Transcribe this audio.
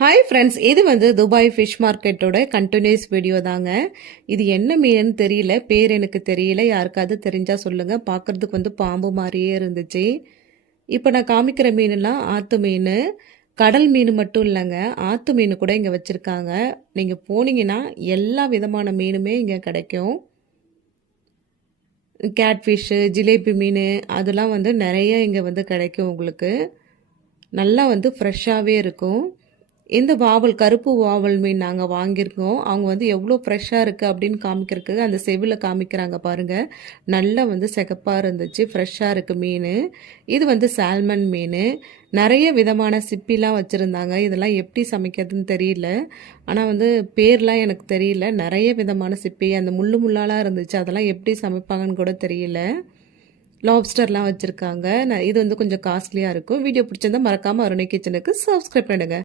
Hi friends இது வந்து Dubai fish மார்க்கெட்டோட கண்டினியூஸ் வீடியோ தாங்க. இது என்ன மீன் தெரியல. பேர் எனக்கு தெரியல. யாருக்காவது தெரிஞ்சால் சொல்லுங்கள் பார்க்குறதுக்கு வந்து பாம்பு மாதிரியே இருந்துச்சு. இப்போ நான் காமிக்கிற மீனெல்லாம் ஆற்று மீன். கடல் மீன் மட்டும் இல்லைங்க. ஆற்று மீன் கூட இங்கே வச்சுருக்காங்க. நீங்கள் போனீங்கன்னா எல்லா விதமான மீனுமே இங்கே கிடைக்கும். கேட்ஃபிஷ்ஷு ஜிலேபி மீன் அதெல்லாம் வந்து நிறைய இங்கே வந்து கிடைக்கும் உங்களுக்கு. நல்லா வந்து ஃப்ரெஷ்ஷாகவே இருக்கும். இந்த வாவல் கருப்பு வாவல் மீன் நாங்கள் வாங்கியிருக்கோம். அவங்க வந்து எவ்வளோ ஃப்ரெஷ்ஷாக இருக்குது அப்படின்னு காமிக்கிறதுக்கு அந்த செவில் காமிக்கிறாங்க பாருங்கள் நல்லா வந்து சிகப்பாக இருந்துச்சு ஃப்ரெஷ்ஷாக இருக்குது மீன். இது வந்து சால்மன் மீன். நிறைய விதமான சிப்பிலாம் வச்சுருந்தாங்க. இதெல்லாம் எப்படி சமைக்கிறதுன்னு தெரியல. ஆனால் வந்து பேர்லாம் எனக்கு தெரியல. நிறைய விதமான சிப்பி அந்த முள்ளு முள்ளாலாம் இருந்துச்சு. அதெல்லாம் எப்படி சமைப்பாங்கன்னு கூட தெரியல. லாப்ஸ்டர்லாம் வச்சுருக்காங்க. நான் இது வந்து கொஞ்சம் காஸ்ட்லியாக இருக்கும். வீடியோ பிடிச்சிருந்தா மறக்காமல் அருணை கிச்சனுக்கு சப்ஸ்கிரைப் பண்ணுங்கள்